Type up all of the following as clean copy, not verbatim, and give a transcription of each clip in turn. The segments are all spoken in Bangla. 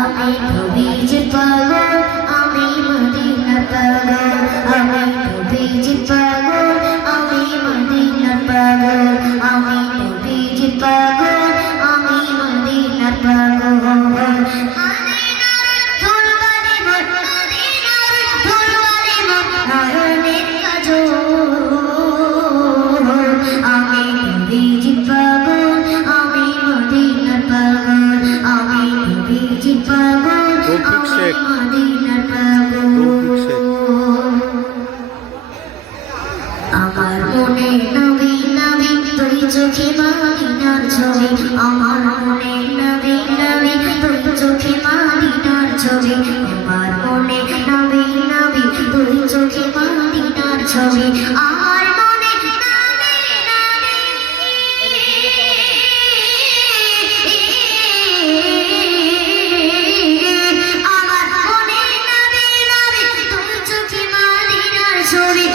আমি নবীজি পাগল, আমি মদিনার পাগল, আমি নবীজি পাগল, আমি মদিনার পাগল, আমি নবীজি পাগল, আমি মদিনার পাগল। আমার মনে নবী নবী তুই চোখে মদিনার ছবি, আমার মনে নবী নবী তুই চোখে মদিনার ছবি, আমার মনে নবী নবী তুই চোখে মদিনার ছবি, আমার মনে নবী নবী। আমার মনে নবী নবী তুই চোখে মদিনার ছবি,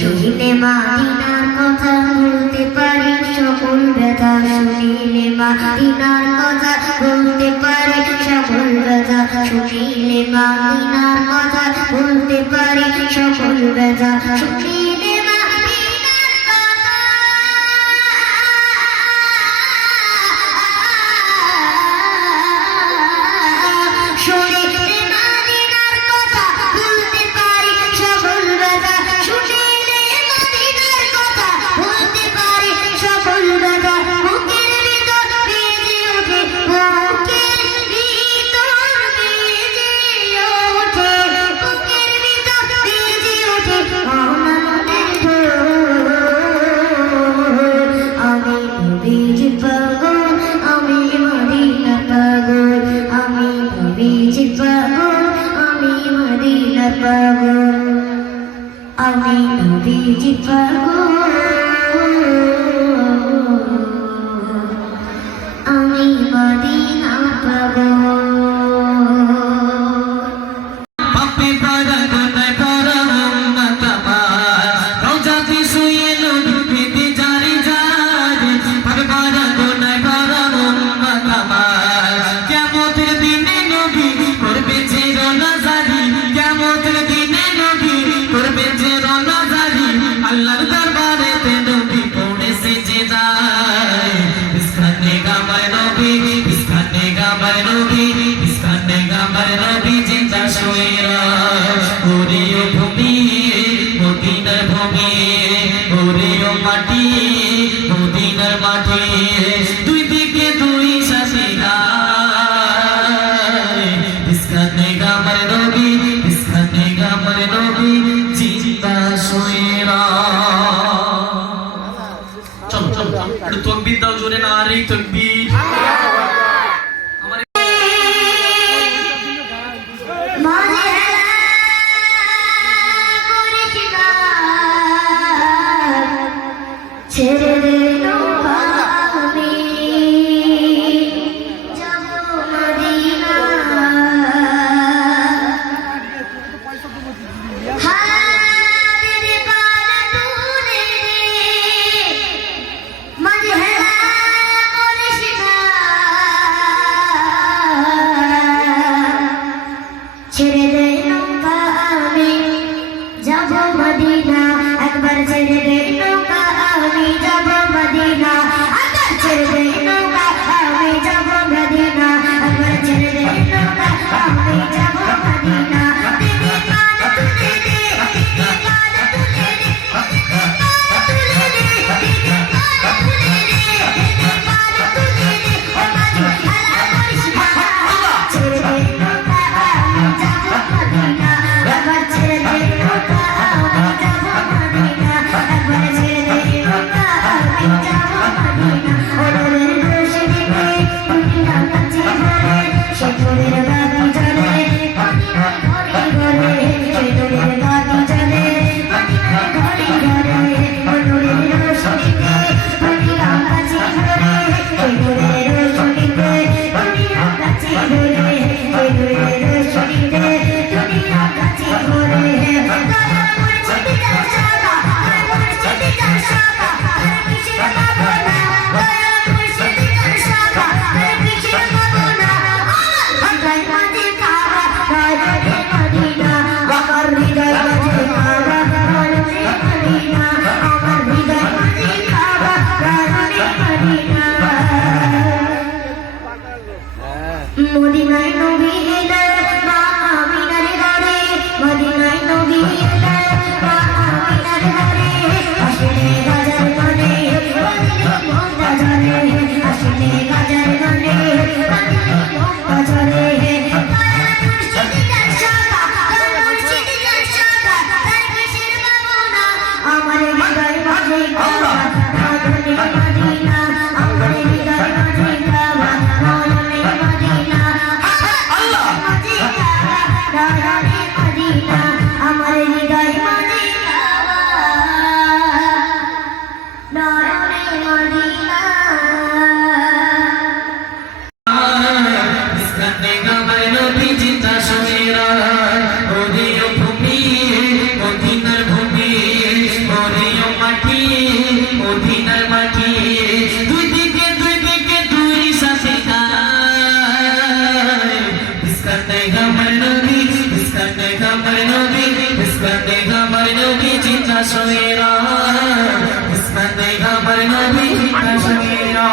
শুনিলে মদিনার কথা বলতে পারি সকল ব্যথা, শুনিলে মদিনার কথা বলতে পারি সকল ব্যথা, শুনিলে মদিনার কথা বলতে পারি সকল ব্যথা, শুনিলে মদিনার কথা, শুনিলে মদিনার কথা বলতে পারি সকল ব্যথা, আমি নবীজি পাগল, আমি মদিনা পাগল। দুই দিকে দুই শাসিরা ইসকানে গামার নবী, ইসকানে গামার নবী জিন্দা শুয়েরা। চলো চলো একটু তাকবীর দাও জোরে, না আরে তাকবীর। ছেড়ে মাঝে কাবা নয়নে মদিনা আমার হৃদয় মাঝে কাবা নয়নে মদিনা আল্লাহ মাঝে কাবা নয়নে মদিনা আমার হৃদয় মাঝে কাবা নয়নে মদিনা ইসকানে গামার নবী চিন্তা শোনেরা ওদিও ভূমি মদিনার ভূমি ওদিও মাটি মদিনার মাটি দুই দিকে দুই সাথে গায় ইসকানে গামার নবী ইসকানে গামার নবী ইসকানে গামার নবী চিন্তা শোনেরা ইসকানে গামার নবী চিন্তা শোনেরা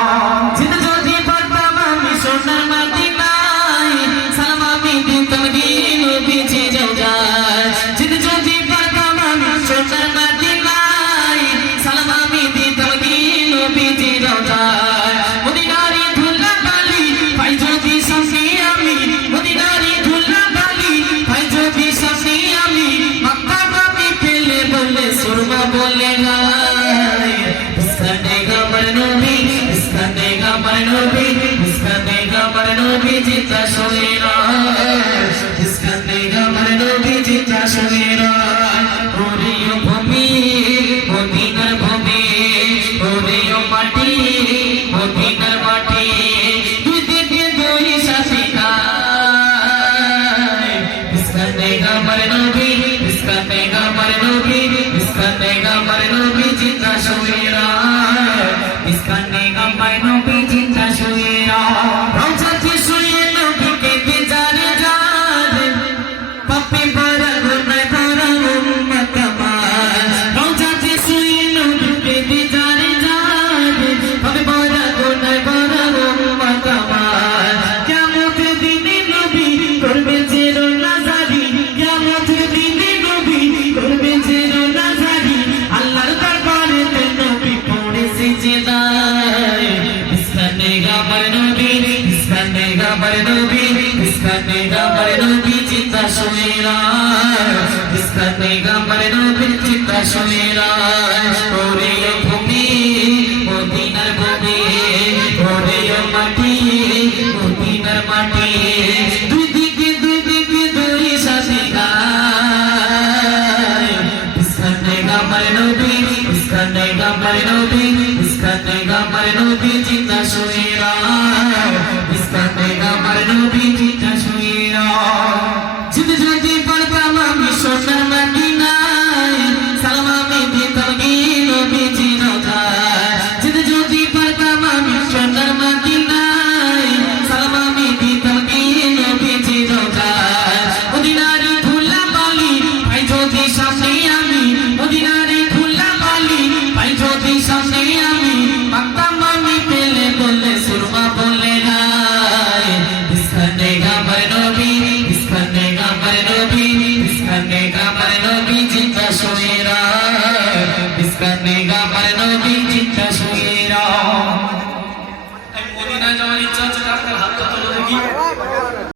জিন্দ যদি পারতাম আমি সোনার মদিনায় সালাম আমি দিতাম গিয়ে বিছে যাও যায় জিন্দ যদি পারতাম আমি সোনার মদিনায় সালাম আমি দিতাম গিয়ে বিছে যাও যায় মদিনারি ধুলা বালি ভাই যদি সামনে আমি মদিনারি ধুলা বালি ভাই যদি সামনে আমি মক্কা বাবি পেলে বলে সুরমা বলে গায় ইসকানে গামার নবী ইসকানে গামার নবী ইসকানে গামার নবী জিতা শোনেরা ইসকানে গামার নবী জিতা শোনেরা ওরিও ভূমি মদিনার ভূমি ওরিও মাটি মদিনার মাটি দুই দিকে দুই সাথে গায় ইসকানে গামার নবী ইসকানে গামার নবী ইসকানে গামার নবী জিতা শোনেরা ইসকানে গামার নবী জিতা শোনেরা রওজাতে শুয়ে নবীকে দিদারে যাবে পাপে ভরা গুনাহ ভরা উম্মত আমার রওজাতে শুয়ে নবীকে দিদারে যাবে পাপে ভরা গুনাহ ভরা উম্মত আমার কিয়ামতের দিনে নবী করবে যে রোনাজারি কিয়ামতের দিনে নবী করবে যে রোনাজারি আল্লাহর দরবারে নবী পড়ে সিজদায় ইসকানে গামার নবী ইসকানে গামার নবী ইসকানে গামার নবী চিন্তা শোনেরা ইসকানে গামার নবী চিন্তা শোনেরা ওরিও ভূমি মদিনার ভূমি ওরিও মাটি মদিনার মাটি দুই দিকে দুই সাথে গায় ইসকানে গামার নবী ইসকানে গামার নবী ইসকানে গামার নবী চিন্তা শোনেরা ইসকানে গামার নবী চিন্তা শোনেরা যদি যদি পারতাম আমি সোনার মদিনায় সালাম আমি দিতাম গিয়ে নবী জিনায় যদি যদি পারতাম আমি সোনার মদিনায় সালাম আমি দিতাম গিয়ে নবী জিনায় মদিনারি ধুলা বালি ভাই যদি সামনে আমি মদিনারি ধুলা বালি ভাই যদি সামনে আমি মাকতাম আমি পেলে বলে সুরমা বলে গায় ইসকানে গামার নবী ইসকানে গামার নবী ইসকানে গামার নবী চিন্তা শোনেরা ইসকানে গামার নবী চিন্তা শোনেরা মদিনায় যাওয়ার ইচ্ছা আছে ডাক্তার হাতটা তুলে দেখি